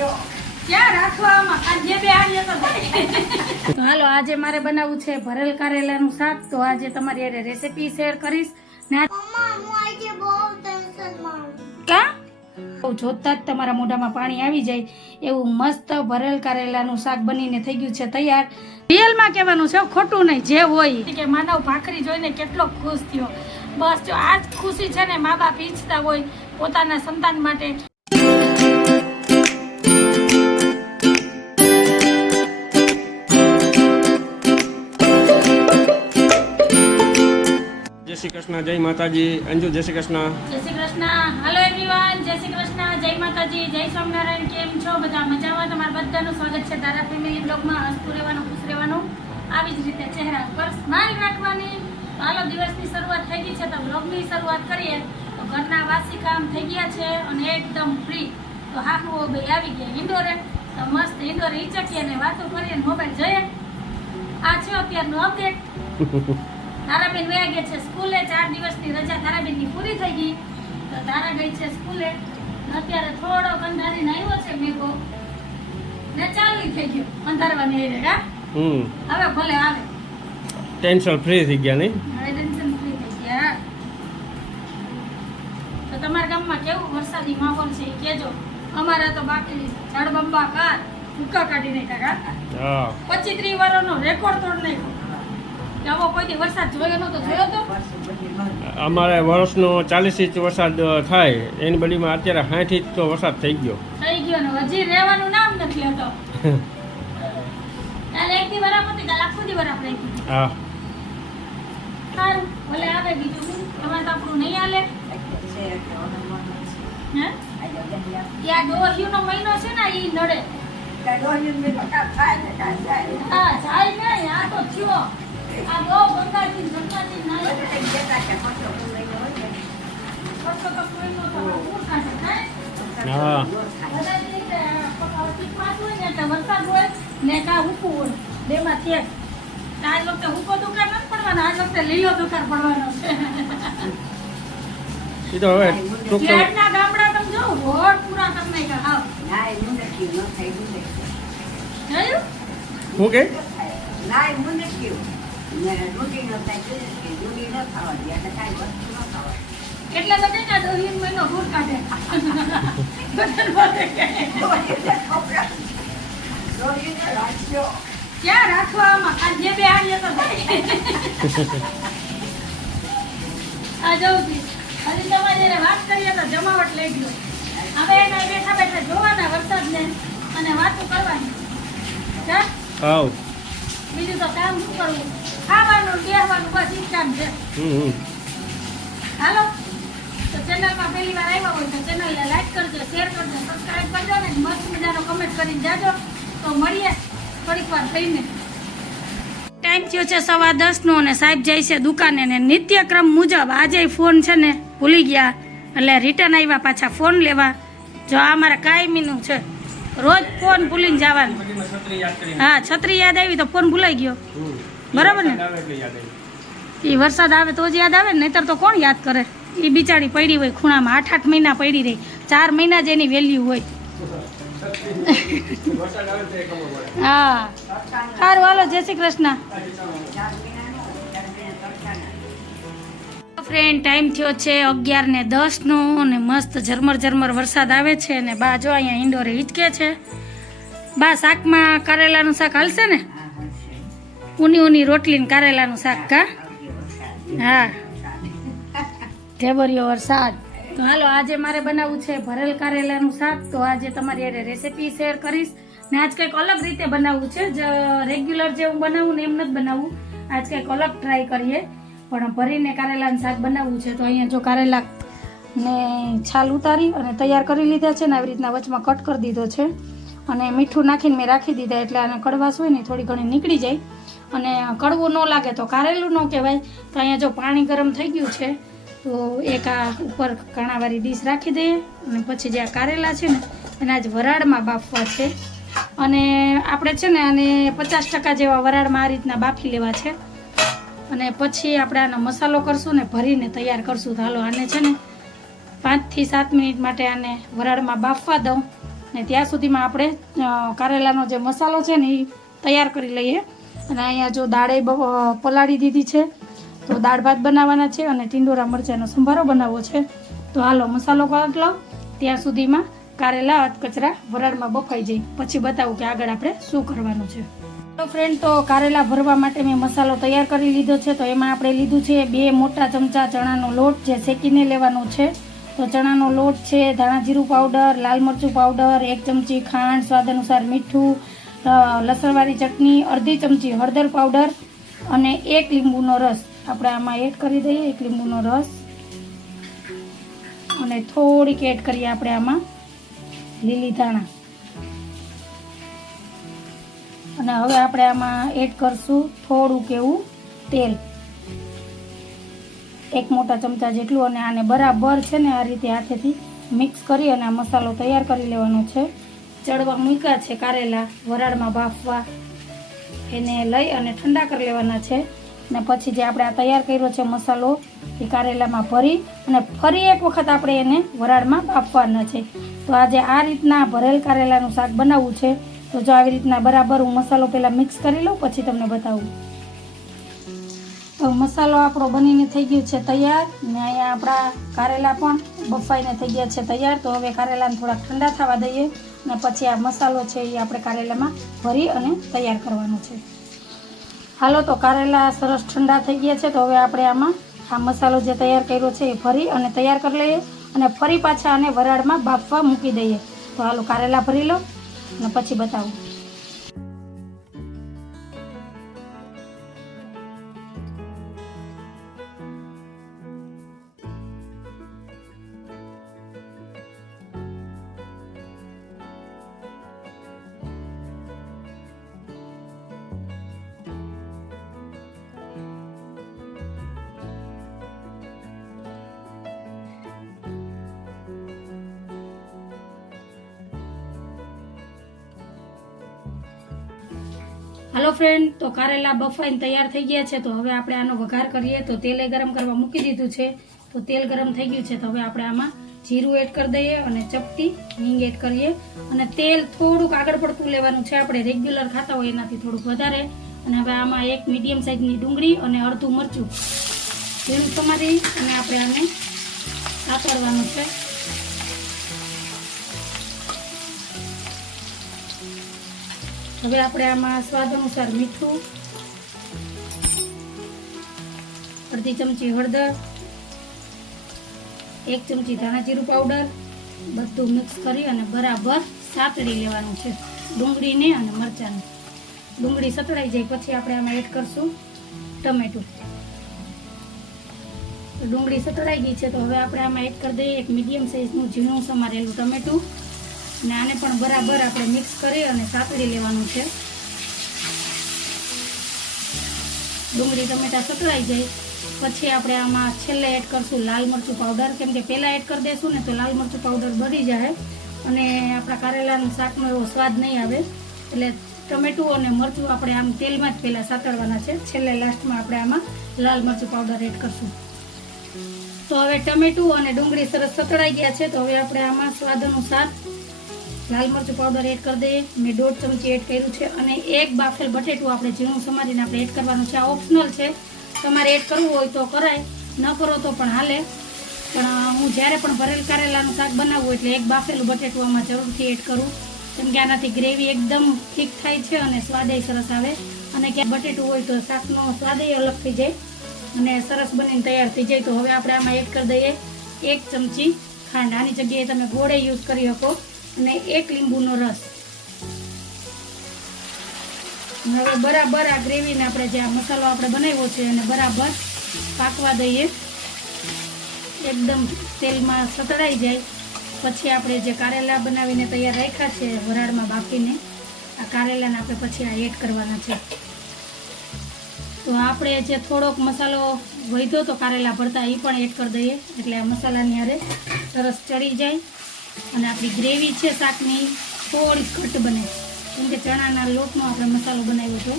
તો હાલો આજે મારે બનાવવું છે ભરેલ કારેલાનું શાક. તો આજે તમારી હારે રેસીપી શેર કરીશ. જોતા જ તમારા મોઢામાં પાણી આવી જાય એવું મસ્ત ભરેલ કારેલાનું શાક બનીને થઈ ગયું છે તૈયાર. રિયલમાં કહેવાનું છે, ખોટું નહીં, જે હોય કે માનવ ભાખરી જોઈને કેટલો ખુશ થયો. બસ જો આ જ ખુશી છે ને મા બાપ ઈચ્છતા હોય પોતાના સંતાન માટે. જય શ્રી કૃષ્ણ, જય માતાજી. અંજુ જય શ્રી કૃષ્ણ. જય શ્રી કૃષ્ણ. હેલો એવરીવન, જય શ્રી કૃષ્ણ, જય માતાજી, જય સ્વામિનારાયણ. કેમ છો બધા? મજામાં? તમારા બધાનું સ્વાગત છે તારા ફેમિલી બ્લોગમાં. હસતું રહેવાનું, ખુશ રહેવાનું, આવી જ રીતે ચહેરા ઉપર સ્માઈલ રાખવાની. હાલો દિવસની શરૂઆત થઈ ગઈ છે તો બ્લોગની શરૂઆત કરીએ. તો ઘરના વાસી કામ થઈ ગયા છે અને એકદમ ફ્રી. તો હાહુઓ બે આવી ગયા ઇન્ડોરે. તો મસ્ત ઇન્ડોરે ઈચકીએ અને વાતો કરીએ, મોબાઈલ જોઈએ. આ છે અત્યારનું અપડેટ. તારાબેન વયા ગયા છે સ્કૂલે. 4 દિવસની રજા તારાબેનની પૂરી થઈ ગઈ તો તારા ગઈ છે સ્કૂલે. અત્યારે થોડો અંધારીને આવ્યો છે મેઘો ને ચાલુ થઈ ગયો અંધારવાની એ રે. હવે ભલે આવે, ટેન્શન ફ્રી થઈ ગયા નહીં? હવે ટેન્શન ફ્રી થઈ ગયા. તો તમારા ગામમાં કેવું વરસાદી માહોલ છે એ કહેજો. અમારા તો બાકી જળબંબાકાર ભૂકા કાઢી નાખ્યા. હા, 25-30 વર્ષનો રેકોર્ડ તોડ નાખ્યો. આવો કોઈ વરસાદ જોયો નતો? જોયો તો અમારે વર્ષનો 40 ઇંચ વરસાદ થાય એની બદલીમાં અત્યારે 60 ઇંચ તો વરસાદ થઈ ગયો ને હજી રહેવાનું નામ નથી લેતો. કાલે એક દી બરાબર હતી, કાલે આખો દી બરાબર રહી. હા, સારું ભલે આવે. બીજું શું? એમાં તો આપણું નહીં હાલે. હે યા ડોહિયુંનો મહિનો છે ને ઈ નડે. હા જાય નહીં, આ તો થયો. આ બહુ ગંગાજી ગંગાજી ના હા. વરસાદ હોય ને કા હુકું હોય, બેમાંથી એક. આજ વખતે હુકો દુકાળ નથી પડવાનો, આજ વખતે લીલો દુકાળ પડવાનો છે. એ તો હવે શહેરના ગામડા તમે જો રોડ પૂરા કરી નાખ્યા. હાવ શું કે એટલે તો કઈ ના દોહીન મહિનો ઘૂર કાઢે. ક્યાં રાખવામાં જે બે હાડીએ તો આ જવું હજી તમારે વાત કરીએ તો જમાવટ લઈ ગયો. હવે એના બેઠા બેઠા જોવાના વરસાદને અને વાતો કરવાની. બીજું તો કામ શું કરવું? ખાવાનું, બેહવાનું, બસ ઈ કામ છે. હાલો, તો ચેનલમાં પહેલી વાર આવ્યા હોય તો ચેનલને લાઈક કરજો, શેર કરજો, સબસ્ક્રાઇબ કરજો ને મસ્ત મજાનો કમેન્ટ કરીને જાજો. તો મળીએ થોડીક વાર થઈને. ટાઈમ થયો છે 10:15 અને સાહેબ જાય છે દુકાને. ને નિત્યક્રમ મુજબ આજે ફોન છે ને ભૂલી ગયા એટલે રિટર્ન આવ્યા પાછા ફોન લેવા. જો આ મારા કાયમીનું છે, રોજ ફોન ભૂલીને જવાનું. હા, છત્રી યાદ આવી તો ફોન ભૂલાઈ ગયો. બરાબર ને? એ વરસાદ આવે તો જ યાદ આવે ને, નહીતર તો કોણ યાદ કરે? એ બિચારી પડી હોય ખૂણામાં, 8-8 મહિના પડી રહી. 4 મહિના જ એની વેલ્યુ હોય. હા સારું, હાલો, જય શ્રી કૃષ્ણ. ફ્રેન્ડ, ટાઈમ થયો છે 11:10 અને મસ્ત ઝરમર ઝરમર વરસાદ આવે છે. અને બા જો અહીંયા ઇન્ડોરે હિચકે છે. બા શાકમાં કારેલાનું શાક હાલશે ને? ઊની ઊની રોટલી ને કારેલાનું શાક. કા? હા, ઢેબરિયો વરસાદ. તો હાલો આજે મારે બનાવવું છે ભરેલ કારેલાનું શાક. તો આજે તમારી હારે રેસીપી શેર કરીશ. ને આજ કંઈક અલગ રીતે બનાવવું છે. રેગ્યુલર જે હું બનાવું ને એમ નથી બનાવવું. આજ કંઈક અલગ ટ્રાય કરીએ. પણ ભરીને કારેલાનું શાક બનાવવું છે. તો અહીંયા જો કારેલા ને છાલ ઉતારી અને તૈયાર કરી લીધા છે ને આવી રીતના વચમાં કટ કરી દીધો છે. અને મીઠું નાખીને મેં રાખી દીધા એટલે આને કડવાશ હોય ને થોડી ઘણી નીકળી જાય અને કડવું ન લાગે તો કારેલું ન કહેવાય. તો અહીંયા જો પાણી ગરમ થઈ ગયું છે તો એક આ ઉપર કાણાવાળી ડીશ રાખી દઈએ અને પછી જે આ કારેલા છે ને એના જ વરાળમાં બાફવા છે. અને આપણે છે ને આને 50% જેવા વરાળમાં આ રીતના બાફી લેવા છે. અને પછી આપણે આનો મસાલો કરશું ને ભરીને તૈયાર કરશું. તો હાલો આને છે ને 5 થી 7 મિનિટ માટે આને વરાળમાં બાફવા દઉં ને ત્યાં સુધીમાં આપણે કારેલાનો જે મસાલો છે ને એ તૈયાર કરી લઈએ. અને અહીંયા જો દાળે પલાળી દીધી છે, તો દાળ ભાત બનાવવાના છે અને ટીંડોરા મરચાંનો સંભારો બનાવવો છે. તો હાલો મસાલો કરી લો, ત્યાં સુધીમાં કારેલા અધકચરા વરાળમાં બફાઈ જાય, પછી બતાવું કે આગળ આપણે શું કરવાનું છે. તો ફ્રેન્ડ, તો કારેલા ભરવા માટે મેં મસાલો તૈયાર કરી લીધો છે. તો એમાં આપણે લીધું છે 2 મોટા ચમચા ચણાનો લોટ, જે શેકીને લેવાનો છે. તો ચણાનો લોટ છે, ધાણા જીરું પાવડર, લાલ મરચું પાવડર, 1 ચમચી ખાંડ, સ્વાદ અનુસાર મીઠું, લસણવાળી ચટણી, અડધી ચમચી હળદર પાવડર અને 1 લીંબુનો રસ આપણે આમાં એડ કરી દઈએ. 1 લીંબુનો રસ અને થોડીક એડ કરીએ આપણે આમાં લીલી ધાણા. અને હવે આપણે આમાં એડ કરશું થોડુંક એવું તેલ, 1 મોટા ચમચા જેટલું. અને આને બરાબર છે ને આ રીતે હાથેથી મિક્સ કરી અને આ મસાલો તૈયાર કરી લેવાનો છે. ચડવા મૂક્યા છે કારેલા વરાળમાં બાફવા, એને લઈ અને ઠંડા કરી લેવાના છે. અને પછી જે આપણે આ તૈયાર કર્યો છે મસાલો એ કારેલામાં ભરી અને ફરી એક વખત આપણે એને વરાળમાં બાફવાના છે. તો આજે આ રીતના ભરેલ કારેલાનું શાક બનાવવું છે. તો જો આવી રીતના બરાબર હું મસાલો પહેલાં મિક્સ કરી લઉં, પછી તમને બતાવું. તો મસાલો આપણો બનીને થઈ ગયો છે તૈયાર, ને અહીંયા આપણા કારેલા પણ બફાઈને થઈ ગયા છે તૈયાર. તો હવે કારેલાને થોડા ઠંડા થવા દઈએ અને પછી આ મસાલો છે એ આપણે કારેલામાં ભરી અને તૈયાર કરવાનો છે. હાલો, તો કારેલા સરસ ઠંડા થઈ ગયા છે. તો હવે આપણે આમાં આ મસાલો જે તૈયાર કર્યો છે એ ભરી અને તૈયાર કરી લઈએ અને ફરી પાછા આને વરાળમાં બાફવા મૂકી દઈએ. તો હાલો કારેલા ભરી લો અને પછી બતાવું. હાલો ફ્રેન્ડ, તો કારેલા બફાઈને તૈયાર થઈ ગયા છે. તો હવે આપણે આનો વઘાર કરીએ. તો તેલે ગરમ કરવા મૂકી દીધું છે. તો તેલ ગરમ થઈ ગયું છે. તો હવે આપણે આમાં જીરું એડ કરી દઈએ અને ચપટી હિંગ એડ કરીએ. અને તેલ થોડુંક આગળ પડતું લેવાનું છે, આપણે રેગ્યુલર ખાતા હોય એનાથી થોડુંક વધારે. અને હવે આમાં 1 મીડિયમ સાઇઝની ડુંગળી અને અડધું મરચું ઝીણું સમારી અને આપણે આને સાતળવાનું છે. હવે આપણે આમાં સ્વાદ અનુસાર મીઠું, અડધી ચમચી હળદર, 1 ચમચી ધાણા જીરું પાવડર બધું મિક્સ કરી અને બરાબર સાતળી લેવાનું છે ડુંગળીને અને મરચાંને. ડુંગળી સતળાઈ જાય પછી આપણે આમાં એડ કરશું ટમેટું. ડુંગળી સતળાઈ ગઈ છે. તો હવે આપણે આમાં એડ કરી દઈએ 1 મીડિયમ સાઇઝનું ઝીણું સમારેલું ટમેટું. અને આને પણ બરાબર આપણે મિક્સ કરી અને સાતળી લેવાનું છે. ડુંગળી ટમેટા સતળાઈ જાય પછી આપણે આમાં છેલ્લે એડ કરશું લાલ મરચું પાવડર, કેમ કે પહેલાં એડ કરી દઈશું ને તો લાલ મરચું પાવડર બળી જાય અને આપણા કારેલાનું શાકનો એવો સ્વાદ નહીં આવે. એટલે ટમેટું અને મરચું આપણે આમ તેલમાં જ પહેલાં સાતળવાના છે. છેલ્લે લાસ્ટમાં આપણે આમાં લાલ મરચું પાવડર એડ કરશું. તો હવે ટમેટું અને ડુંગળી સરસ સતળાઈ ગયા છે. તો હવે આપણે આમાં સ્વાદ અનુસાર લાલ મરચું પાવડર એડ કરી દઈએ. મેં 1.5 ચમચી એડ કર્યું છે. અને 1 બાફેલ બટેટું આપણે ઝીણું સમારીને આપણે એડ કરવાનું છે. આ ઓપ્શનલ છે, તમારે એડ કરવું હોય તો કરાય, ન કરો તો પણ હાલે. પણ હું જ્યારે પણ ભરેલ કારેલાનું શાક બનાવવું એટલે 1 બાફેલું બટેટું આમાં જરૂરથી એડ કરું, કેમ કે આનાથી ગ્રેવી એકદમ ઠીક થાય છે અને સ્વાદેય સરસ આવે. અને ક્યાંક બટેટું હોય તો શાકનો સ્વાદેય અલગ થઈ જાય અને સરસ બનીને તૈયાર થઈ જાય. તો હવે આપણે આમાં એડ કરી દઈએ 1 ચમચી ખાંડ. આની જગ્યાએ તમે ગોળે યુઝ કરી શકો. અને 1 લીંબુનો રસ. હવે બરાબર આ ગ્રેવીને આપણે જે આ મસાલો આપણે બનાવ્યો છે એને બરાબર પાકવા દઈએ. એકદમ તેલમાં સતળાઈ જાય પછી આપણે જે કારેલા બનાવીને તૈયાર રાખ્યા છે વરાળમાં બાફીને, આ કારેલાને આપણે પછી આ એડ કરવાના છે. તો આપણે જે થોડોક મસાલો વધ્યો તો કારેલા ભરતા એ પણ એડ કરી દઈએ, એટલે આ મસાલાની હારે સરસ ચડી જાય અને આપણી ગ્રેવી છે શાકની થોડી ઘટ બને, કેમ કે ચણાના લોટનો આપણે મસાલો બનાવ્યો હતો.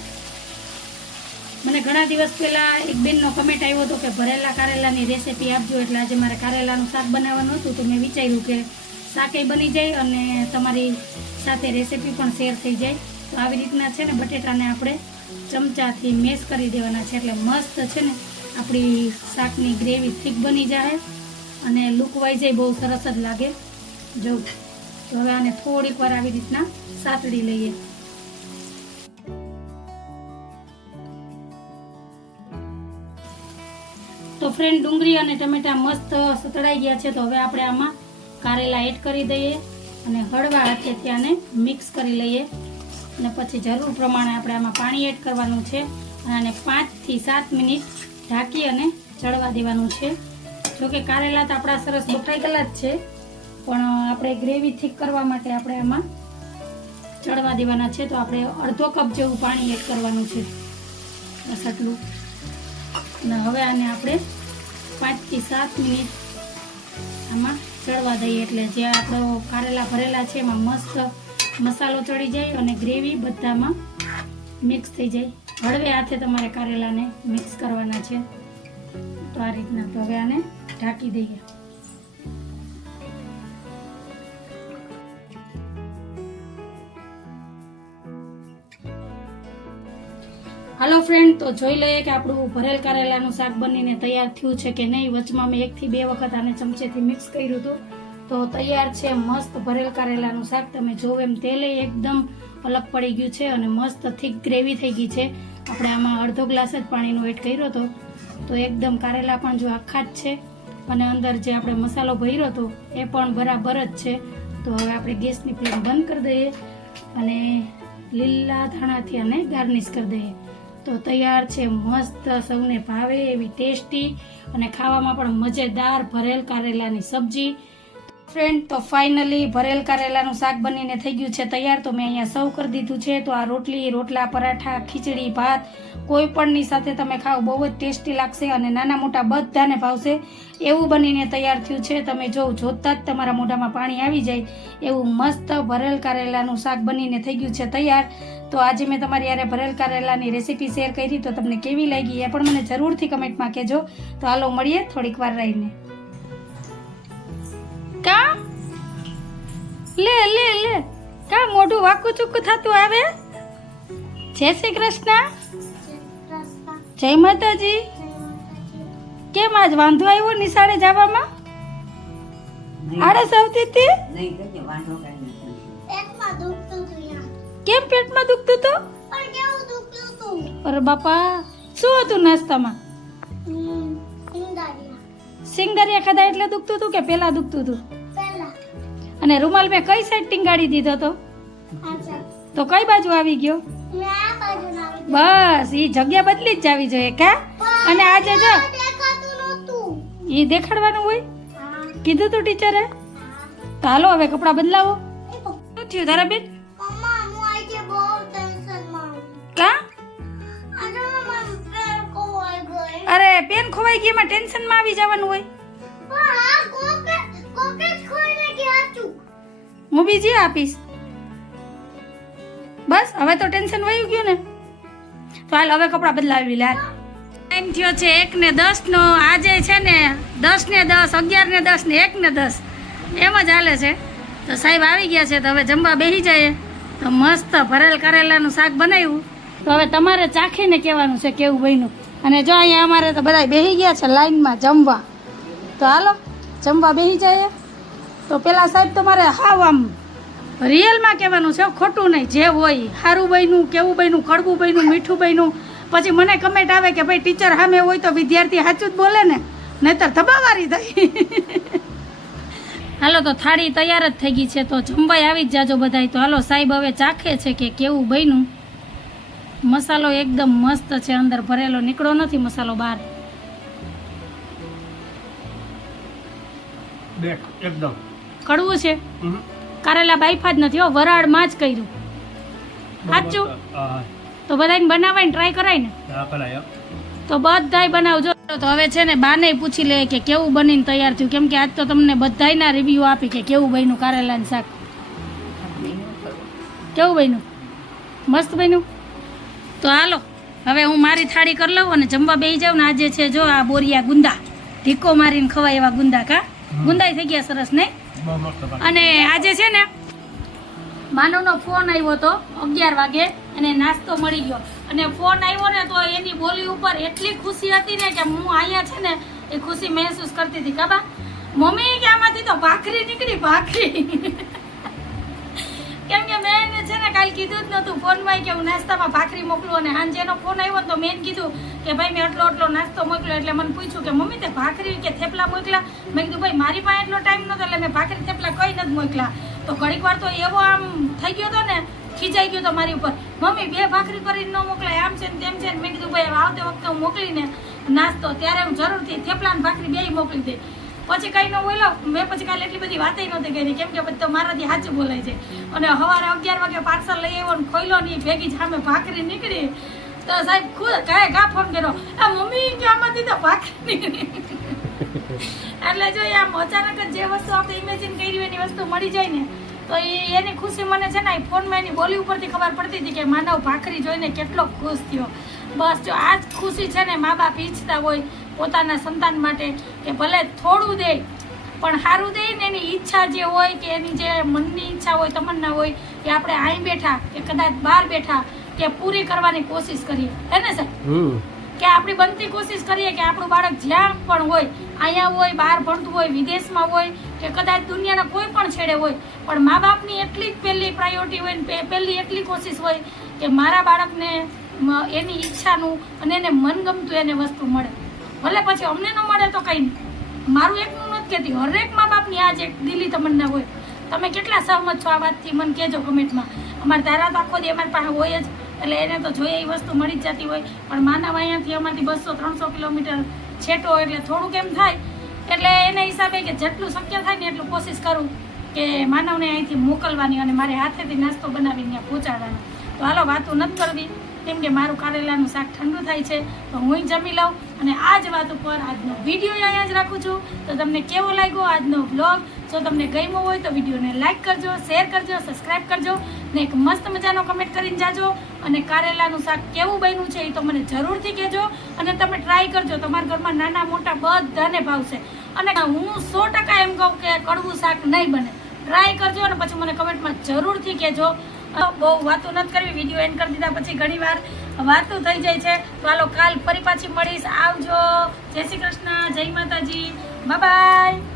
મને ઘણા દિવસ પહેલાં એક બેનનો કમેન્ટ આવ્યો હતો કે ભરેલા કારેલાની રેસીપી આપજો, એટલે આજે મારે કારેલાનું શાક બનાવવાનું હતું. તો મેં વિચાર્યું કે શાકે બની જાય અને તમારી સાથે રેસીપી પણ શેર થઈ જાય. તો આવી રીતના છે ને બટેટાને આપણે ચમચાથી મેશ કરી દેવાના છે એટલે મસ્ત છે ને આપણી શાકની ગ્રેવી થીક બની જાય અને લુક વાઇઝ બહુ સરસ જ લાગે. જો તો હવે આને થોડીક વાર આવી રીતના સાતડી લઈએ. તો ફ્રેન્ડ ડુંગળી અને ટમેટા મસ્ત સતળાઈ ગયા છે. તો હવે આપણે આમાં કારેલા એડ કરી દઈએ અને હળવા હાથે ત્યાંને મિક્સ કરી લઈએ અને પછી જરૂર પ્રમાણે આપણે આમાં પાણી એડ કરવાનું છે અને 5 થી 7 મિનિટ ઢાંકી અને ચડવા દેવાનું છે. જોકે કારેલા તો આપણા સરસ બફાઈ ગયેલા જ છે પણ આપણે ગ્રેવી થીક કરવા માટે આપણે આમાં ચડવા દેવાના છે. તો આપણે અડધો કપ જેવું પાણી એડ કરવાનું છે બસ આટલું. અને હવે આને આપણે 5 થી 7 મિનિટ આમાં ચડવા દઈએ એટલે જે આપણો કારેલા ભરેલા છે એમાં મસ્ત મસાલો ચડી જાય અને ગ્રેવી બધામાં મિક્સ થઈ જાય. હળવે હાથે તમારે કારેલાને મિક્સ કરવાના છે. તો આ રીતના. તો હવે આને ઢાંકી દઈએ. હાલો ફ્રેન્ડ, તો જોઈ લઈએ કે આપણું ભરેલ કારેલાનું શાક બનીને તૈયાર થયું છે કે નહીં. વચમાં મેં 1 થી 2 વખત આને ચમચેથી મિક્સ કર્યું હતું. તો તૈયાર છે મસ્ત ભરેલ કારેલાનું શાક. તમે જોવો એમ તેલે એકદમ અલગ પડી ગયું છે અને મસ્ત થીક ગ્રેવી થઈ ગઈ છે. આપણે આમાં અડધો ગ્લાસ જ પાણીનો એડ કર્યો હતો. તો એકદમ કારેલા પણ જો આખા જ છે અને અંદર જે આપણે મસાલો ભર્યો હતો એ પણ બરાબર જ છે. તો હવે આપણે ગેસની ફ્લેમ બંધ કરી દઈએ અને લીલા ધાણાથી આને ગાર્નિશ કરી દઈએ. તો તૈયાર છે મસ્ત સૌને ભાવે એવી ટેસ્ટી અને ખાવામાં પણ મજેદાર ભરેલ કારેલાની સબ્જી. ફ્રેન્ડ, તો ફાઇનલી ભરેલ કારેલાનું શાક બનીને થઈ ગયું છે તૈયાર. તો મેં અહીંયા સર્વ કરી દીધું છે. તો આ રોટલી, રોટલા, પરાઠા, ખીચડી, ભાત કોઈ પણની સાથે તમે ખાઓ બહુ જ ટેસ્ટી લાગશે અને નાના મોટા બધાને ભાવશે એવું બનીને તૈયાર થયું છે. તમે જોતા જ તમારા મોઢામાં પાણી આવી જાય એવું મસ્ત ભરેલ કારેલાનું શાક બનીને થઈ ગયું છે તૈયાર. તો આજે મેં તમારી યારે ભરેલ કારેલાની રેસીપી શેર કરી. તો તમને કેવી લાગી એ પણ મને જરૂરથી કમેન્ટમાં કહેજો. તો હાલો મળીએ થોડીક વાર રહીને. કા લે લે લે કા મોઢું વાકું ચૂકું થતું આવે. જય શ્રી કૃષ્ણ. જય માતાજી. કેમ આજ વાંધો આવ્યો નિશાળે જવામાં? આળસ આવતી હતી? કેમ પેટમાં દુખતું હતું? અરે બાપા, શું હતું નાસ્તામાં? સિંગદારિયા ખાધા એટલે દુખતું હતું કે પેલા દુખતું હતું? અને રૂમાલ મેં કઈ સાઈડ ટીંગાડી દીધો તો? તો કઈ બાજુ આવી ગયો? બસ ઈ જગ્યા બદલી જ જાવી જોઈએ કા. અને આજે જો ઈ દેખાડવાનું હોય કીધું તું ટીચરે. તો હાલો હવે કપડા બદલાવો. શું થયું તારા બેન? કા? અરે પેન ખોવાઈ ગઈ એમાં ટેન્શનમાં આવી જવાનું હોય. હું બીજી આપીશ. બસ હવે તો ટેન્શન વયું ગયું ને. તો હાલ હવે કપડા બદલાવી લે. ટાઈમ થયો છે 1:10 નો. આજે છે ને 10:10, 11:10 ને 1:10 એમ જ હાલે છે. તો સાહેબ આવી ગયા છે તો હવે જમવા બેસી જાય. તો મસ્ત ભરેલ કારેલાનું શાક બનાવ્યું. તો હવે તમારે ચાખીને કહેવાનું છે કેવું બન્યું. અને જો અહીંયા અમારે તો બધા બેસી ગયા છે લાઈનમાં જમવા. તો હાલો જમવા બેસી જાય. તો પેલા સાહેબ તમારે હાવ આમ રિયલમાં કહેવાનું છે, ખોટું નહીં. જે હોય સારું બન્યું, કેવું બન્યું, કડવું બન્યું, મીઠું બન્યું. પછી મને કમેન્ટ આવે કે ભાઈ ટીચર સામે હોય તો વિદ્યાર્થી સાચું જ બોલે ને, નહીતર ધબાવારી થઈ. હાલો તો થાળી તૈયાર જ થઈ ગઈ છે. તો જમવાય આવી જ જાજો બધાય. તો હાલો સાહેબ હવે ચાખે છે કે કેવું બન્યું. મસાલો એકદમ મસ્ત છે, અંદર ભરેલો નીકળો નથી મસાલો બહાર. એકદમ કડવું છે. કારેલા બાઈફા જ નથી હો, વરાળમાં જ કર્યું. સાચું? તો બધાને બનાવાય ટ્રાય કરાય ને. તો બધાય બનાવજો. તો હવે છે ને બાને પૂછી લે કે કેવું બનીને તૈયાર થયું. કેમ કે આજ તો તમને બધાયના રિવ્યુ આપી કે કેવું બન્યું કારેલાનું શાક. કેવું બન્યું? મસ્ત બન્યું. તો હાલો હવે હું મારી થાળી કરી લઉં અને જમવા બેસી જાઉં ને. આજે છે જો આ બોરિયા ગુંદા, ઢીકો મારીને ખવાય એવા ગુંદા. કા ગુંદાય થઈ ગયા સરસ નહીં? બહુ મસ્ત ભાખરી. અને આજે છે ને માનવનો ફોન આવ્યો હતો 11 વાગે અને નાસ્તો મળી ગયો અને ફોન આવ્યો ને તો એની બોલી ઉપર એટલી ખુશી હતી ને કે હું અહીંયા છે ને એ ખુશી મહેસૂસ કરતી હતી. કાબા મમ્મી કે આમાંથી તો ભાખરી નીકળી ભાખરી. કેમ કે મેં એને છે ને કાલ કીધું જ નતું ફોનમાં કે હું નાસ્તામાં ભાખરી મોકલું અને સાંજે એનો ફોન આવ્યો તો મેં કીધું કે ભાઈ મેં એટલો નાસ્તો મોકલ્યો એટલે મને પૂછ્યું કે મમ્મી તે ભાખરી કે થેપલા મોકલા. મેં કીધું ભાઈ મારી પાસે એટલો ટાઈમ નતો એટલે મેં ભાખરી થેપલા કંઈ નથી મોકલા. તો ઘડીક વાર તો એવો આમ થઈ ગયો હતો ને ખીજાઈ ગયો તો મારી ઉપર મમ્મી 2 ભાખરી કરીને ન મોકલાય આમ છે ને તેમ છે ને. મેં કીધું ભાઈ આવતે વખતે હું મોકલીને નાસ્તો ત્યારે હું જરૂરથી થેપલા ને ભાખરી 2 મોકલી દે. પછી કઈ ન બોલ્યો મેં પછી કાલે એટલી બધી વાતય નહોતી કરી કેમ કે તો મારાથી સાચું બોલાય છે. અને સવારે 11 વાગે પાર્સલ લઈ આવ્યો ને ખોલ્યો ને ભેગી સામે ભાખરી નીકળી તો સાહેબ ખુદ કાંઈ ઘા ફોન કર્યો આ મમ્મી કે આમાંથી તો ભાખરી નીકળી. એટલે જો આમ અચાનક જ જે વસ્તુ આપણે ઇમેજિન કરી એની વસ્તુ મળી જાય ને તો એની ખુશી મને છે ને ફોનમાં એની બોલી ઉપરથી ખબર પડતી હતી કે માનવ ભાખરી જોઈને કેટલો ખુશ થયો. બસ જો આ જ ખુશી છે ને મા બાપ ઈચ્છતા હોય પોતાના સંતાન માટે કે ભલે થોડું દે પણ સારું દે ને એની ઈચ્છા જે હોય કે એની જે મનની ઈચ્છા હોય તમન્ના હોય કે આપણે અહીં બેઠા કે કદાચ બહાર બેઠા કે પૂરી કરવાની કોશિશ કરીએ હે ને સાહેબ કે આપણી બનતી કોશિશ કરીએ કે આપણું બાળક જ્યાં પણ હોય અહીંયા હોય બહાર ભણતું હોય વિદેશમાં હોય કે કદાચ દુનિયાના કોઈ પણ છેડે હોય પણ મા બાપની એટલી જ પહેલી પ્રાયોરિટી હોય ને પહેલી એટલી કોશિશ હોય કે મારા બાળકને એની ઈચ્છાનું અને એને મનગમતું એને વસ્તુ મળે. ભલે પછી અમને ન મળે તો કંઈ નહીં. મારું એકનું નથી કહેતી હરેક મા બાપની આ જ એક દિલી તમન્ના હોય. તમે કેટલા સહમત છો આ વાતથી મને કહેજો કમેન્ટમાં. અમારે તારા તો આખો દી અમારી પાસે હોય જ એટલે એને તો જોઈએ એ વસ્તુ મળી જ જતી હોય પણ માનવ અહીંયાથી અમારથી 200-300 કિલોમીટર છેટો એટલે થોડુંક એમ થાય એટલે એના હિસાબે કે જેટલું શક્ય થાય ને એટલું કોશિશ કરું કે માનવને અહીંથી મોકલવાની અને મારે હાથેથી નાસ્તો બનાવીને ત્યાં પહોંચાડવાનો. તો હાલો વાતો નથી કરવી કેમ કે મારું કારેલાનું શાક ઠંડુ થાય છે તો હું જમી લઉં અને આ જ વાત ઉપર આજનો વિડીયો અહીંયા જ રાખું છું. તો તમને કેવો લાગ્યો આજનો વ્લોગ? જો તમને ગમ્યો હોય તો વિડીયોને લાઇક કરજો, શેર કરજો, સબસ્ક્રાઈબ કરજો ને એક મસ્ત મજાનો કમેન્ટ કરીને જાજો. અને કારેલાનું શાક કેવું બન્યું છે એ તો મને જરૂરથી કહેજો અને તમે ટ્રાય કરજો. તમારા ઘરમાં નાના મોટા બધાને ભાવશે અને હું 100% એમ કહું કે કડવું શાક નહીં બને. ટ્રાય કરજો અને પછી મને કમેન્ટમાં જરૂરથી કહેજો. બહુ વાતો નથી કરવી વિડીયો એન્ડ કરી દીધા પછી ઘણી વાર વાતો થઈ જાય છે. તો હાલો કાલ ફરી પાછી મળીશ. આવજો. જય શ્રી કૃષ્ણ, જય માતાજી, બાય બાય.